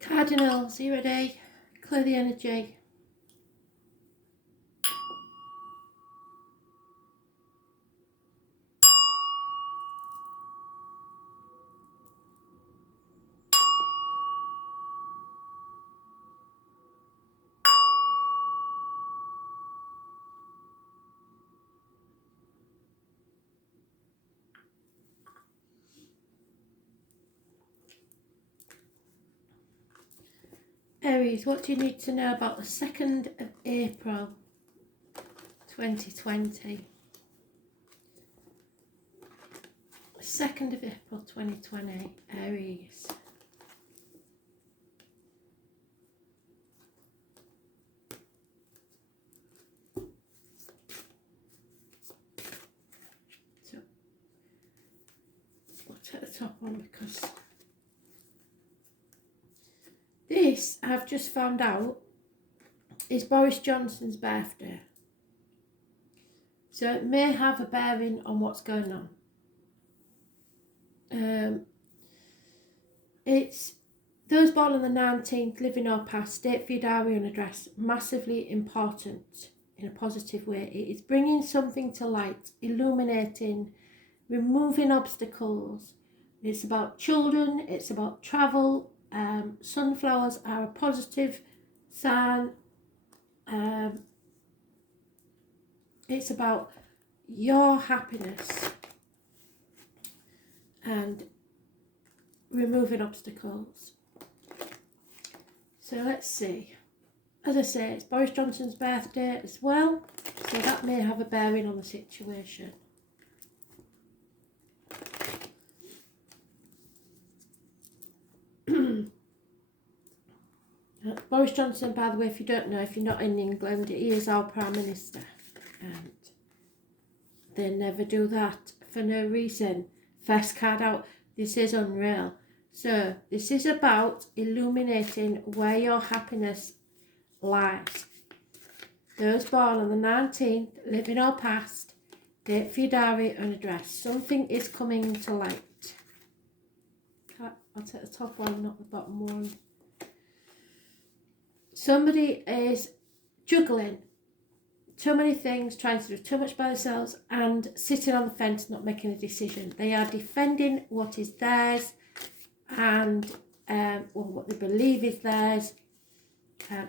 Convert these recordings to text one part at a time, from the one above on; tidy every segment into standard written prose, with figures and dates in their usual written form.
Cardinals, are you ready? Clear the energy. Aries, what do you need to know about the 2nd of April 2020? 2nd of April 2020, Aries. So, we'll take the top one because this, I've just found out, is Boris Johnson's birthday. So it may have a bearing on what's going on. It's those born on the 19th, living or past, date for your diary and address, massively important in a positive way. It is bringing something to light, illuminating, removing obstacles. It's about children, it's about travel. Sunflowers are a positive sign. It's about your happiness and removing obstacles. So let's see. As I say, it's Boris Johnson's birthday as well, so that may have a bearing on the situation. Boris Johnson, by the way, if you don't know, if you're not in England, he is our Prime Minister, and they never do that for no reason. First card out. This is unreal. So this is about illuminating where your happiness lies. Those born on the 19th, living or past, date for your diary and address. Something is coming to light. I'll take the top one, not the bottom one. Somebody is juggling too many things, trying to do too much by themselves and sitting on the fence, not making a decision. They are defending what is theirs and what they believe is theirs,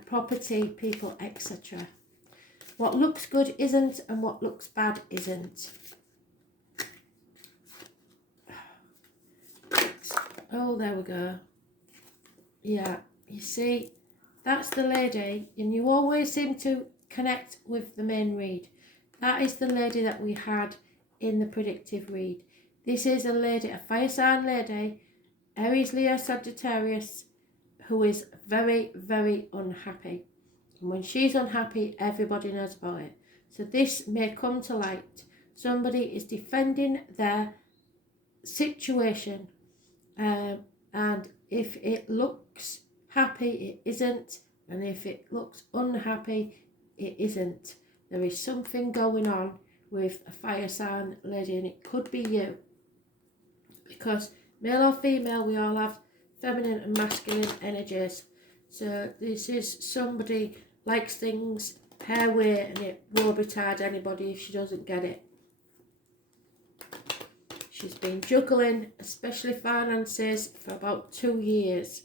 property, people, etc. What looks good isn't, and what looks bad isn't. Oh, there we go. Yeah, you see, that's the lady, and you always seem to connect with the main read. That is the lady that we had in the predictive read. This is a lady, a fire sign lady, Aries, Leo, Sagittarius, who is very, very unhappy. And when she's unhappy, everybody knows about it. So this may come to light. Somebody is defending their situation, and if it looks happy, it isn't, and if it looks unhappy, it isn't. There is something going on with a fire sign lady, and it could be you, because male or female, we all have feminine and masculine energies. So this is somebody likes things her way, and it won't retard anybody if she doesn't get it. She's been juggling, especially finances, for about 2 years.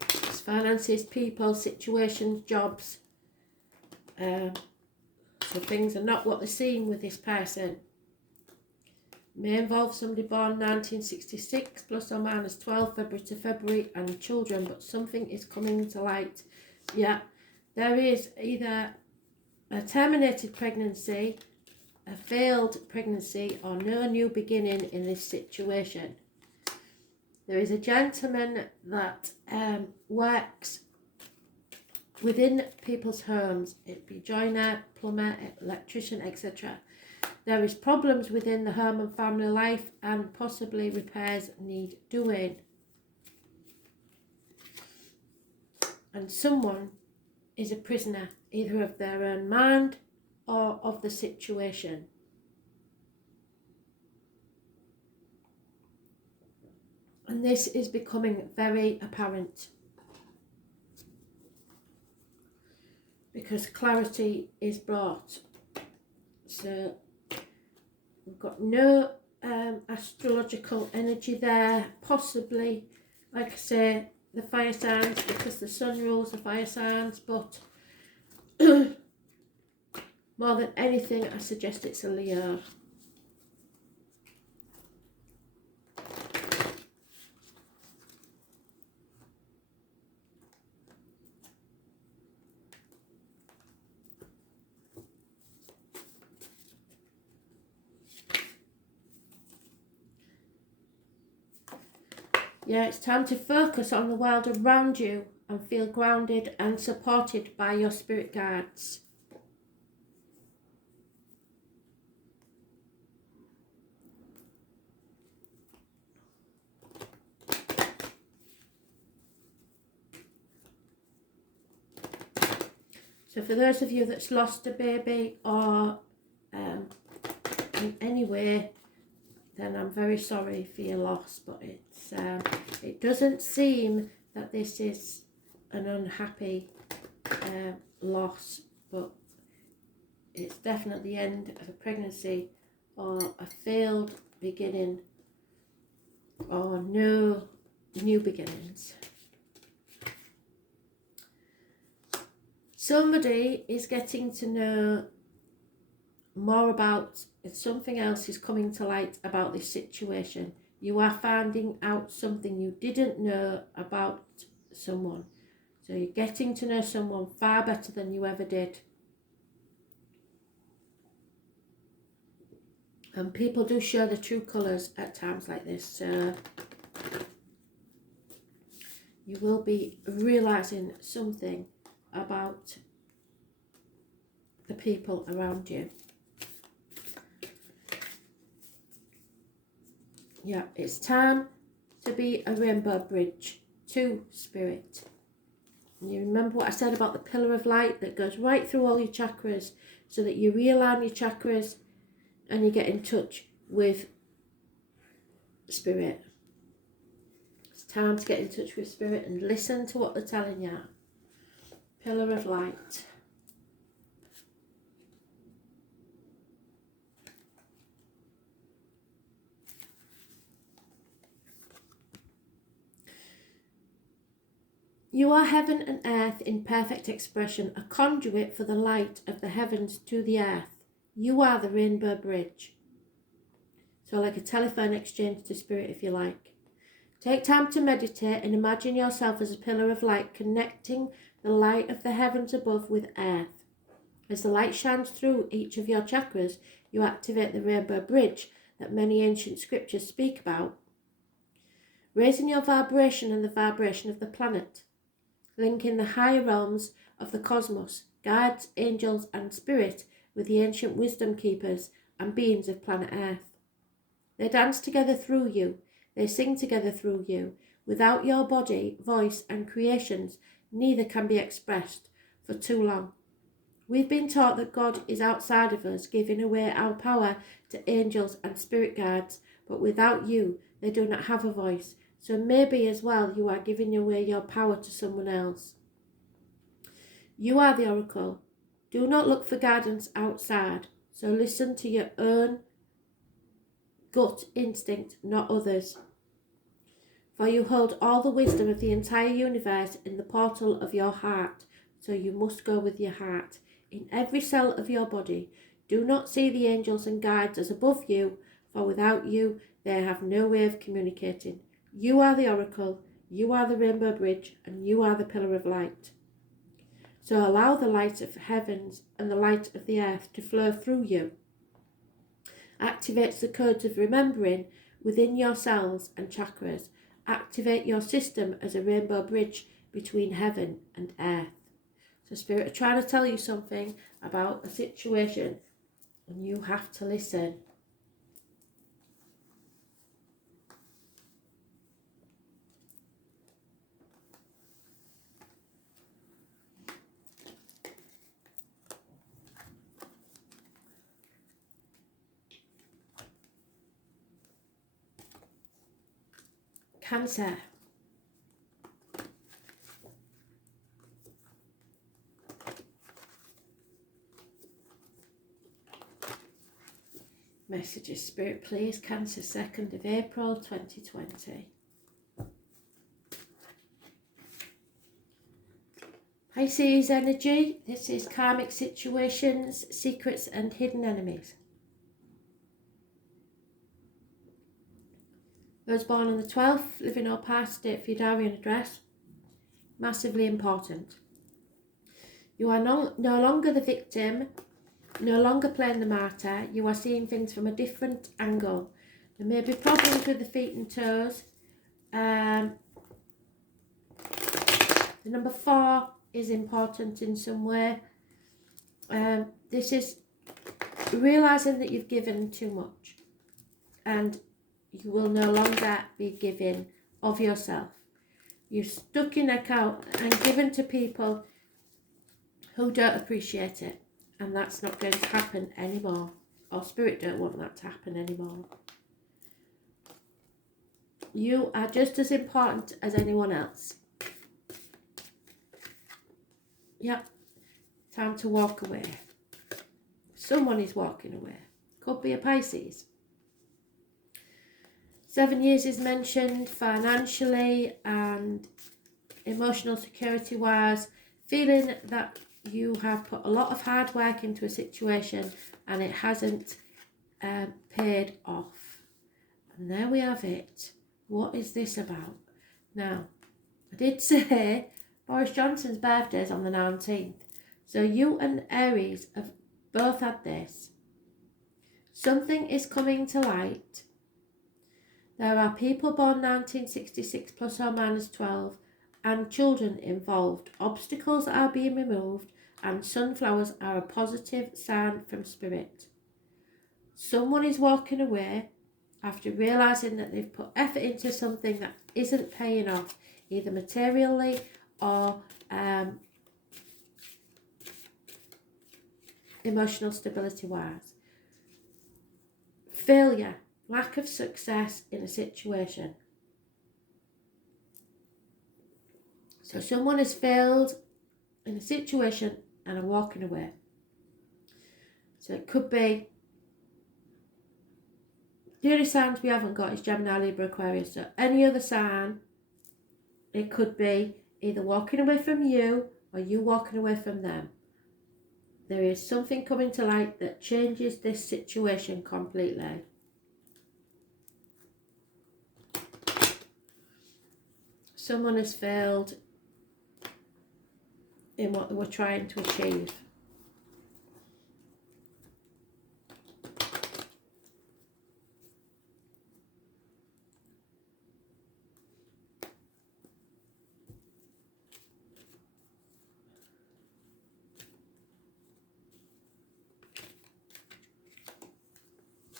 It's finances, people, situations, jobs. So things are not what they're seeing with this person. May involve somebody born 1966, plus or minus 12 February to February, and children, but something is coming to light. Yeah, there is either a terminated pregnancy, a failed pregnancy, or no new beginning in this situation. There is a gentleman that works within people's homes. It'd be joiner, plumber, electrician, etc. There is problems within the home and family life, and possibly repairs need doing. And someone is a prisoner, either of their own mind or of the situation. And this is becoming very apparent. because clarity is brought. So we've got no astrological energy there. Possibly, like I say, the fire signs, because the sun rules the fire signs, but more than anything, I suggest it's a Leo. Yeah, it's time to focus on the world around you and feel grounded and supported by your spirit guides. So for those of you that's lost a baby or in any way, then I'm very sorry for your loss, but it doesn't seem that this is an unhappy loss, but it's definitely the end of a pregnancy or a failed beginning or no new beginnings. Somebody is getting to know more about, something else is coming to light about this situation. You are finding out something you didn't know about someone. So you're getting to know someone far better than you ever did. And people do show the true colours at times like this. So you will be realising something about the people around you. Yeah, it's time to be a rainbow bridge to spirit. And you remember what I said about the pillar of light that goes right through all your chakras, so that you realign your chakras and you get in touch with spirit. It's time to get in touch with spirit and listen to what they're telling you. Pillar of light. You are heaven and earth in perfect expression, a conduit for the light of the heavens to the earth. You are the rainbow bridge. So like a telephone exchange to spirit, if you like. Take time to meditate and imagine yourself as a pillar of light connecting the light of the heavens above with earth. As the light shines through each of your chakras, you activate the rainbow bridge that many ancient scriptures speak about, raising your vibration and the vibration of the planet, linking the higher realms of the cosmos, guides, angels and spirit with the ancient wisdom keepers and beings of planet Earth. They dance together through you, they sing together through you. Without your body, voice and creations, neither can be expressed for too long. We've been taught that God is outside of us, giving away our power to angels and spirit guides, but without you, they do not have a voice. So maybe as well you are giving away your power to someone else. You are the oracle. Do not look for guidance outside, so listen to your own gut instinct, not others. For you hold all the wisdom of the entire universe in the portal of your heart, so you must go with your heart. In every cell of your body, do not see the angels and guides as above you, for without you, they have no way of communicating. You are the oracle, you are the rainbow bridge, and you are the pillar of light. So allow the light of heavens and the light of the earth to flow through you. Activate the codes of remembering within your cells and chakras. Activate your system as a rainbow bridge between heaven and earth. So Spirit are trying to tell you something about a situation and you have to listen. Cancer. messages, Spirit, please. Cancer, 2nd of April 2020. Pisces energy. This is karmic situations, secrets and hidden enemies. Those born on the 12th, living or past, date for your diary and address. Massively important. You are no longer the victim, no longer playing the martyr. You are seeing things from a different angle. There may be problems with the feet and toes. The number 4 is important in some way. This is realising that you've given too much and you will no longer be giving of yourself. You've stuck your neck out and given to people who don't appreciate it, and that's not going to happen anymore. Or Spirit don't want that to happen anymore. You are just as important as anyone else. Yep, time to walk away. Someone is walking away. Could be a Pisces. 7 years is mentioned financially and emotional security wise. Feeling that you have put a lot of hard work into a situation and it hasn't paid off. And there we have it. What is this about? Now, I did say Boris Johnson's birthday is on the 19th. So you and Aries have both had this. Something is coming to light. There are people born 1966 plus or minus 12 and children involved. Obstacles are being removed and sunflowers are a positive sign from Spirit. Someone is walking away after realising that they've put effort into something that isn't paying off, either materially or emotional stability wise. Failure, lack of success in a situation. So someone has failed in a situation and are walking away. So it could be, the only signs we haven't got is Gemini, Libra, Aquarius. So any other sign, it could be either walking away from you or you walking away from them. There is something coming to light that changes this situation completely. Someone has failed in what they were trying to achieve.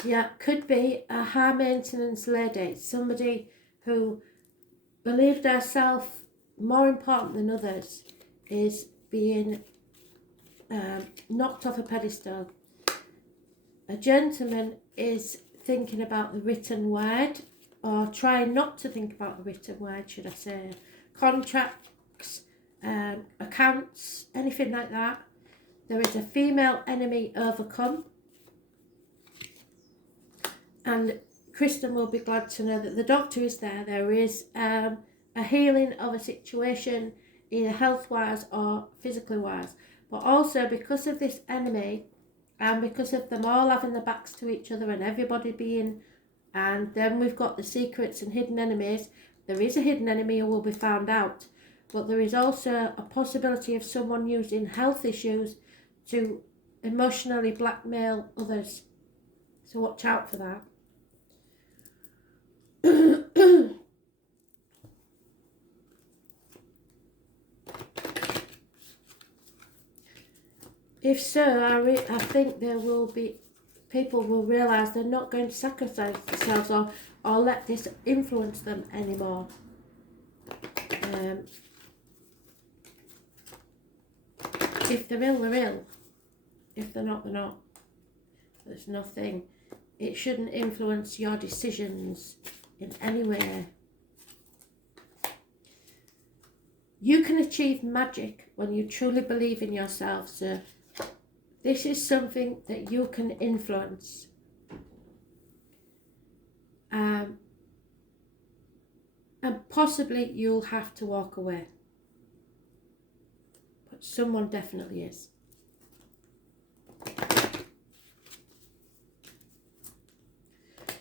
Yeah, could be a high maintenance lady, somebody who believed herself more important than others is being knocked off a pedestal. A gentleman is thinking about the written word, or trying not to think about the written word, should I say. Contracts, accounts, anything like that. There is a female enemy overcome. And Kristen will be glad to know that the doctor is there. There is a healing of a situation, either health-wise or physically wise. But also because of this enemy and because of them all having their backs to each other and everybody being, and then we've got the secrets and hidden enemies. There is a hidden enemy who will be found out. But there is also a possibility of someone using health issues to emotionally blackmail others. So watch out for that. If so, I think there will be, people will realise they're not going to sacrifice themselves or let this influence them anymore. If they're ill, they're ill. If they're not, they're not. There's nothing. It shouldn't influence your decisions in any way. You can achieve magic when you truly believe in yourself. So this is something that you can influence. And possibly you'll have to walk away. But someone definitely is.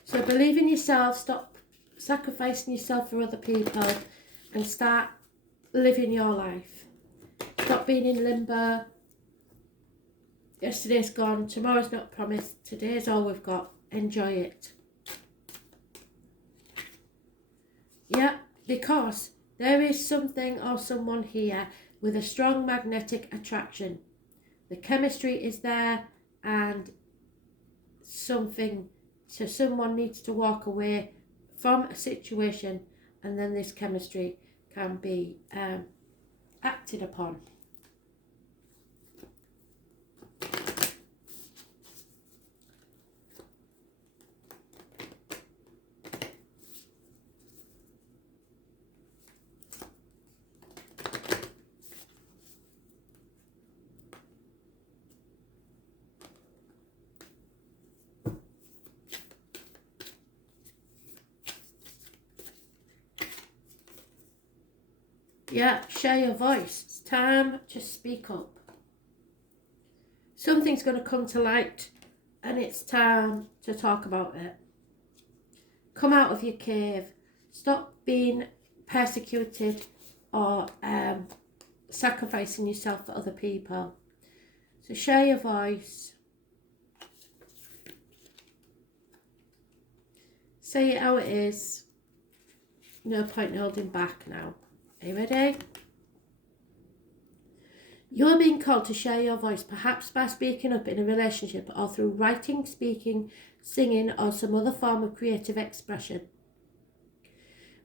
So believe in yourself, stop sacrificing yourself for other people, and start living your life. Stop being in limbo. Yesterday's gone, tomorrow's not promised, today's all we've got. Enjoy it. Yeah, because there is something or someone here with a strong magnetic attraction. The chemistry is there, and someone needs to walk away from a situation, and then this chemistry can be acted upon. Yeah, share your voice. It's time to speak up. Something's going to come to light, and it's time to talk about it. Come out of your cave. Stop being persecuted or sacrificing yourself for other people. So share your voice. Say it how it is. No point in holding back now. Are you ready? You're being called to share your voice, perhaps by speaking up in a relationship or through writing, speaking, singing, or some other form of creative expression.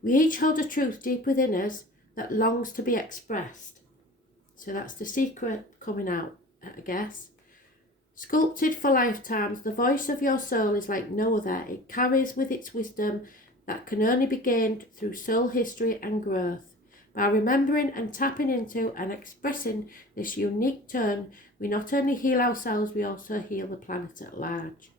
We each hold a truth deep within us that longs to be expressed. So that's the secret coming out, I guess. Sculpted for lifetimes, the voice of your soul is like no other. It carries with its wisdom that can only be gained through soul history and growth. By remembering and tapping into and expressing this unique tone, we not only heal ourselves, we also heal the planet at large.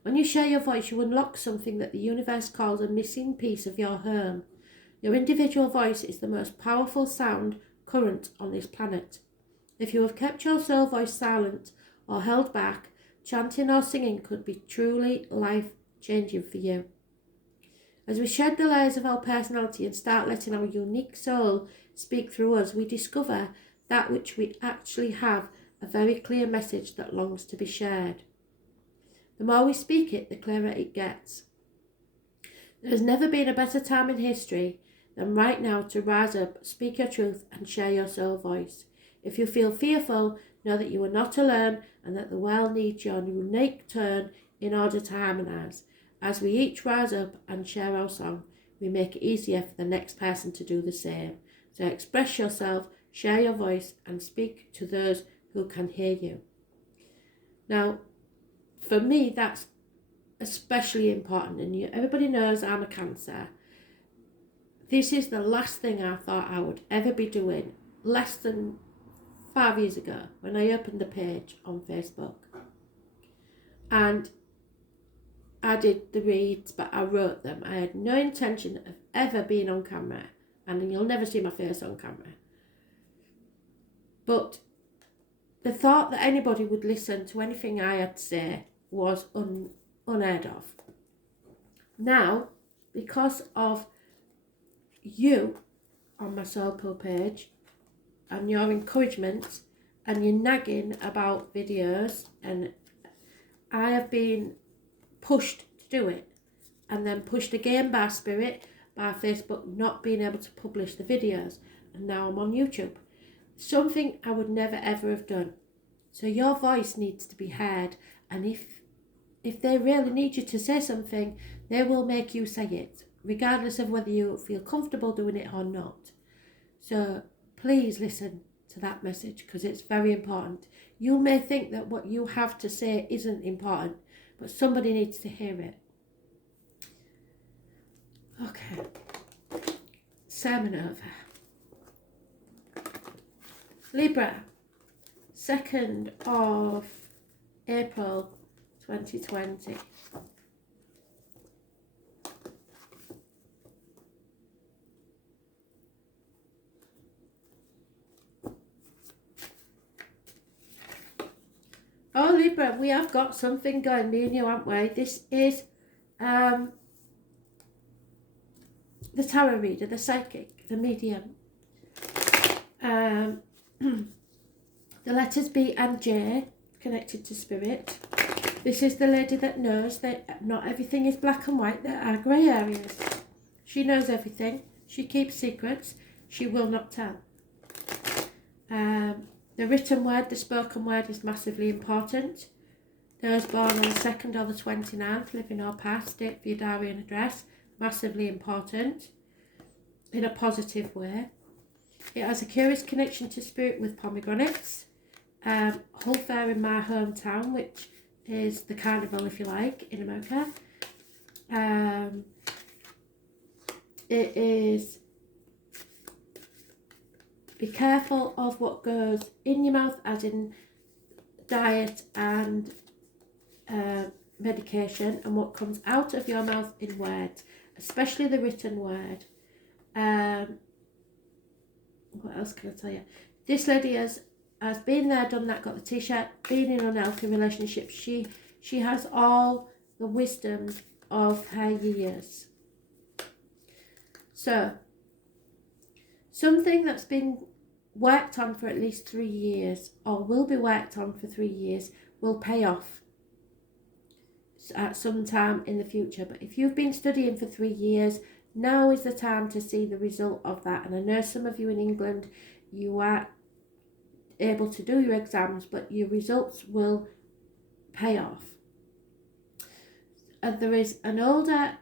When you share your voice, you unlock something that the universe calls a missing piece of your home. Your individual voice is the most powerful sound current on this planet. If you have kept your soul voice silent or held back, chanting or singing could be truly life-changing for you. As we shed the layers of our personality and start letting our unique soul speak through us, we discover that which we actually have, a very clear message that longs to be shared. The more we speak it, the clearer it gets. There has never been a better time in history than right now to rise up, speak your truth, and share your soul voice. If you feel fearful, know that you are not alone and that the world needs your unique turn in order to harmonise. As we each rise up and share our song, we make it easier for the next person to do the same. So express yourself, share your voice, and speak to those who can hear you. Now, for me, that's especially important. And everybody knows I'm a Cancer. This is the last thing I thought I would ever be doing, less than 5 years ago, when I opened the page on Facebook. And I did the reads, but I wrote them. I had no intention of ever being on camera, and you'll never see my face on camera. But the thought that anybody would listen to anything I had to say was unheard of. Now, because of you on my Soul Pool page and your encouragement and your nagging about videos, and I have been pushed to do it, and then pushed again by Spirit, by Facebook not being able to publish the videos, and now I'm on YouTube. Something I would never ever have done. So your voice needs to be heard, and if they really need you to say something, they will make you say it, regardless of whether you feel comfortable doing it or not. So please listen to that message, because it's very important. You may think that what you have to say isn't important, but somebody needs to hear it. Okay. Sermon over. Libra, 2nd of April 2020. Oh, Libra, we have got something going, me and you, haven't we? This is the tarot reader, the psychic, the medium. The letters B and J, connected to spirit. This is the lady that knows that not everything is black and white, there are grey areas. She knows everything. She keeps secrets. She will not tell. The written word, the spoken word is massively important. Those born on the 2nd or the 29th, living or past, date for your diary and address, massively important in a positive way. It has a curious connection to spirit with pomegranates. Hull Fair in my hometown, which is the Cardinal, if you like, in America. It is, be careful of what goes in your mouth, as in diet and medication, and what comes out of your mouth in words, especially the written word. What else can I tell you? This lady has been there, done that, got the t-shirt, been in unhealthy relationships. She has all the wisdom of her years. So, something that's been worked on for at least 3 years, or will be worked on for 3 years, will pay off at some time in the future. But if you've been studying for 3 years, now is the time to see the result of that. And I know some of you in England, you are able to do your exams, but your results will pay off. And there is an older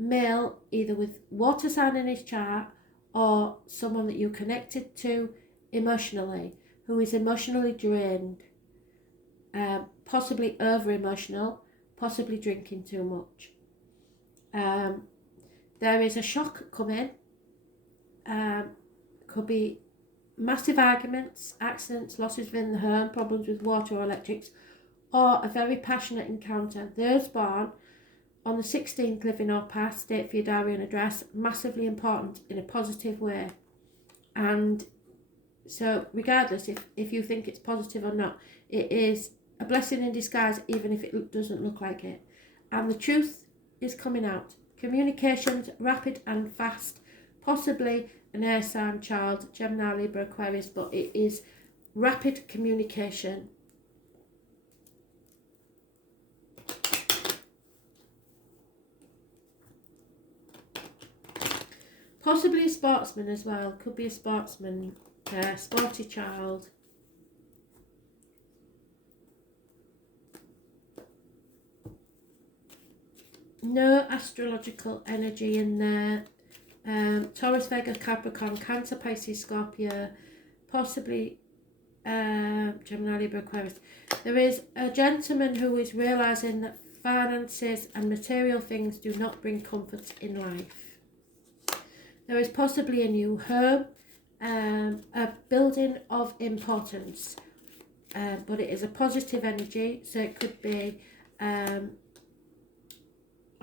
male, either with water sign in his chart, or someone that you're connected to emotionally, who is emotionally drained, possibly over emotional, possibly drinking too much. There is a shock coming. Could be massive arguments, accidents, losses within the home, problems with water or electrics, or a very passionate encounter. Those born on the 16th, living or past, date for your diary and address, massively important in a positive way. And so regardless if you think it's positive or not, it is a blessing in disguise, even if it doesn't look like it. And the truth is coming out. Communications rapid and fast, possibly an air sign child, Gemini, Libra, Aquarius, but it is rapid communication. Possibly a sportsman as well, could be a sportsman, sporty child. No astrological energy in there. Taurus, Virgo, Capricorn, Cancer, Pisces, Scorpio, possibly Gemini, Libra, Aquarius. There is a gentleman who is realising that finances and material things do not bring comfort in life. There is possibly a new home, a building of importance, but it is a positive energy, so it could be a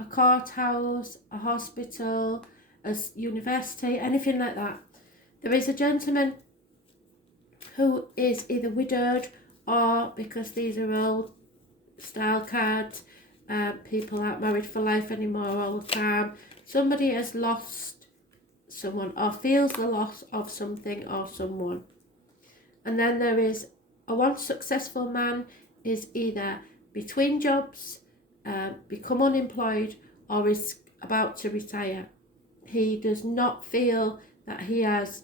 courthouse, a hospital, a university, anything like that. There is a gentleman who is either widowed, or, because these are old style cards, people aren't married for life anymore all the time. Somebody has lost someone, or feels the loss of something or someone. And then there is a once successful man is either between jobs, become unemployed, or is about to retire. He does not feel that he has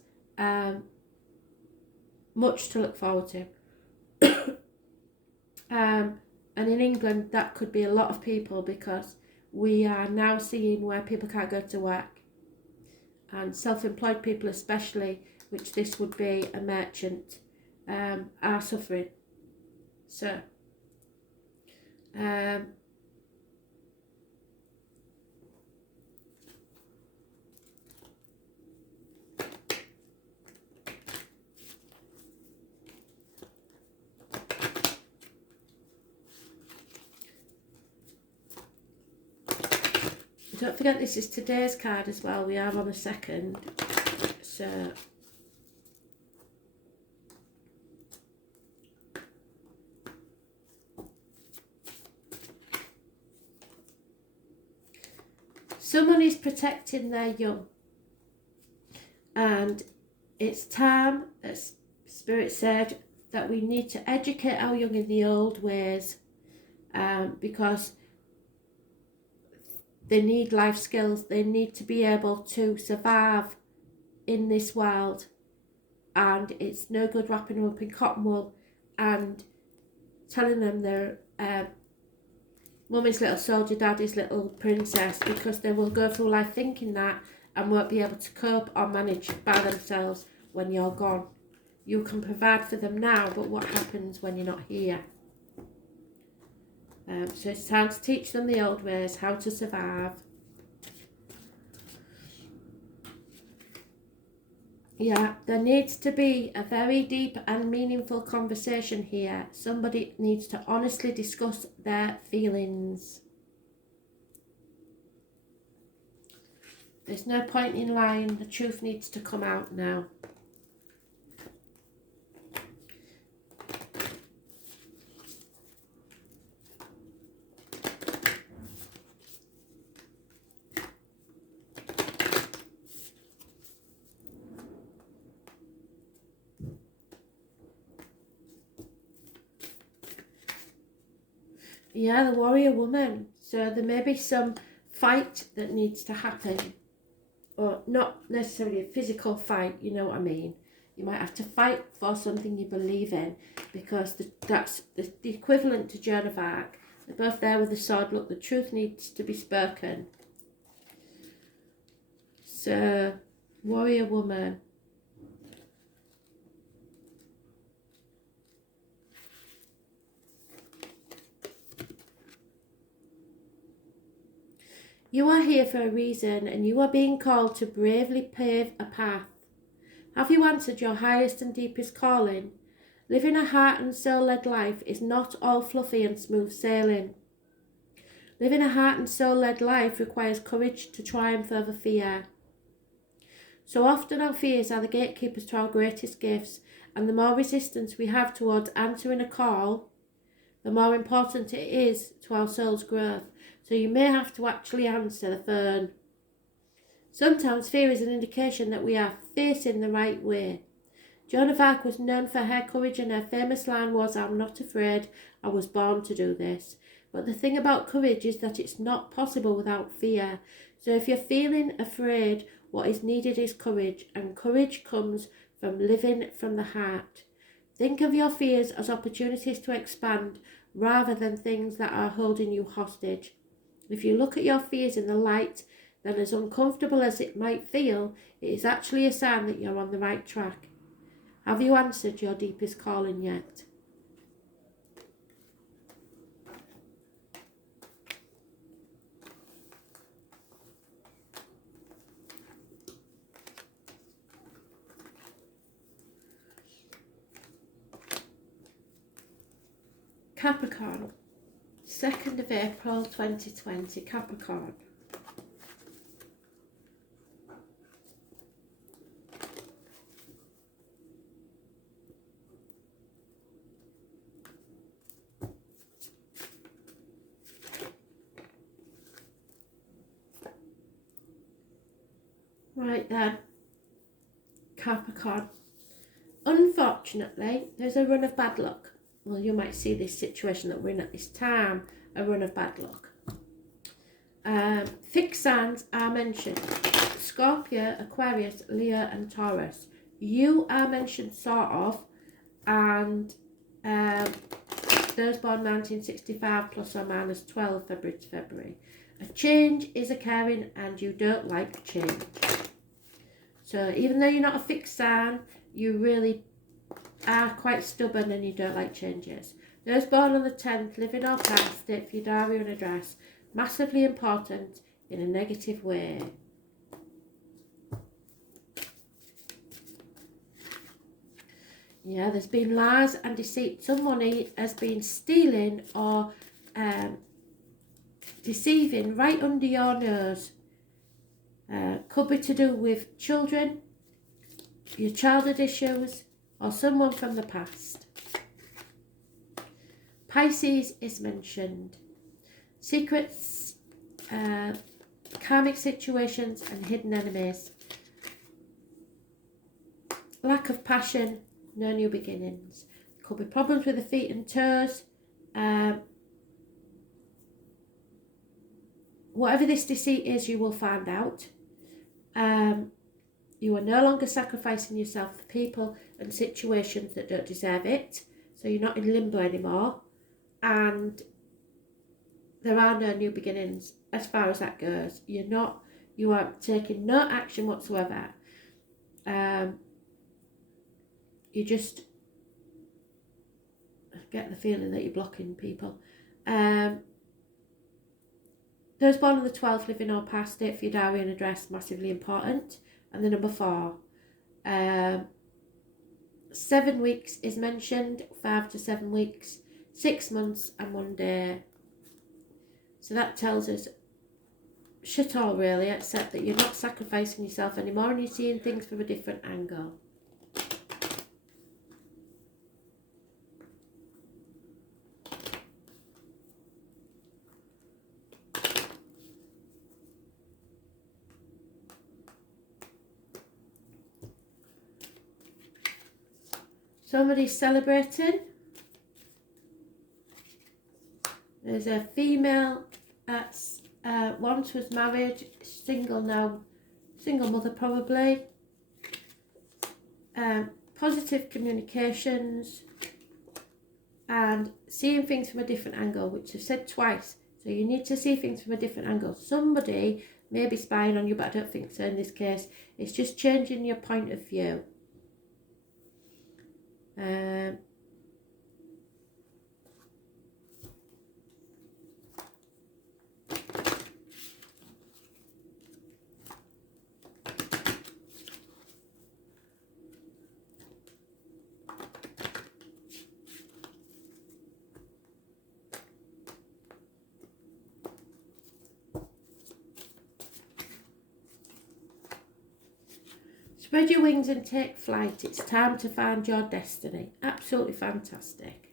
much to look forward to. And in England, that could be a lot of people, because we are now seeing where people can't go to work. And self-employed people especially, which this would be a merchant, are suffering. So, don't forget, this is today's card as well. We are on the 2nd. So, Someone is protecting their young. And it's time, as Spirit said, that we need to educate our young in the old ways, because they need life skills. They need to be able to survive in this world, and it's no good wrapping them up in cotton wool and telling them they're mummy's little soldier, daddy's little princess, because they will go through life thinking that and won't be able to cope or manage by themselves when you're gone. You can provide for them now, but what happens when you're not here? So it's time to teach them the old ways, how to survive. Yeah, there needs to be a very deep and meaningful conversation here. Somebody needs to honestly discuss their feelings. There's no point in lying. The truth needs to come out now. Yeah, the warrior woman. So there may be some fight that needs to happen, or not necessarily a physical fight, you know what I mean. You might have to fight for something you believe in, because that's the equivalent to Joan of Arc. They're both there with the sword. Look, the truth needs to be spoken. So, warrior woman. You are here for a reason, and you are being called to bravely pave a path. Have you answered your highest and deepest calling? Living a heart and soul-led life is not all fluffy and smooth sailing. Living a heart and soul-led life requires courage to triumph over fear. So often our fears are the gatekeepers to our greatest gifts, and the more resistance we have towards answering a call, the more important it is to our soul's growth. So you may have to actually answer the phone. Sometimes fear is an indication that we are facing the right way. Joan of Arc was known for her courage, and her famous line was, "I'm not afraid, I was born to do this." But the thing about courage is that it's not possible without fear. So if you're feeling afraid, what is needed is courage, and courage comes from living from the heart. Think of your fears as opportunities to expand rather than things that are holding you hostage. If you look at your fears in the light, then as uncomfortable as it might feel, it is actually a sign that you're on the right track. Have you answered your deepest calling yet? Capricorn, 2nd of April 2020, Capricorn. Right then, Capricorn. Unfortunately, there's a run of bad luck. Well, you might see this situation that we're in at this time, a run of bad luck. Fixed signs are mentioned. Scorpio, Aquarius, Leo and Taurus. You are mentioned sort of, and those born 1965 plus or minus 12 February to February. A change is occurring and you don't like change. So even though you're not a fixed sign, you really are quite stubborn and you don't like changes. Those born on the 10th, living or past, date for your diary and address. Massively important in a negative way. Yeah, there's been lies and deceit. Some money has been stealing or deceiving right under your nose. Could be to do with children, your childhood issues, or someone from the past. Pisces is mentioned. Secrets karmic situations and hidden enemies. Lack of passion, no new beginnings. Could be problems with the feet and toes. Whatever this deceit is, you will find out. You are no longer sacrificing yourself for people and situations that don't deserve it. So you're not in limbo anymore. And there are no new beginnings as far as that goes. You are taking no action whatsoever. You just get the feeling that you're blocking people. Those born on the 12th, living or past, date for your diary and address, massively important. And the number 4. 7 weeks is mentioned, 5 to 7 weeks, 6 months and 1 day. So that tells us shit all really, except that you're not sacrificing yourself anymore and you're seeing things from a different angle. Somebody's celebrating. There's a female that's once was married, single now, single mother probably. Positive communications and seeing things from a different angle, which I've said twice. So you need to see things from a different angle. Somebody may be spying on you, but I don't think so in this case. It's just changing your point of view. Spread your wings and take flight. It's time to find your destiny. Absolutely fantastic.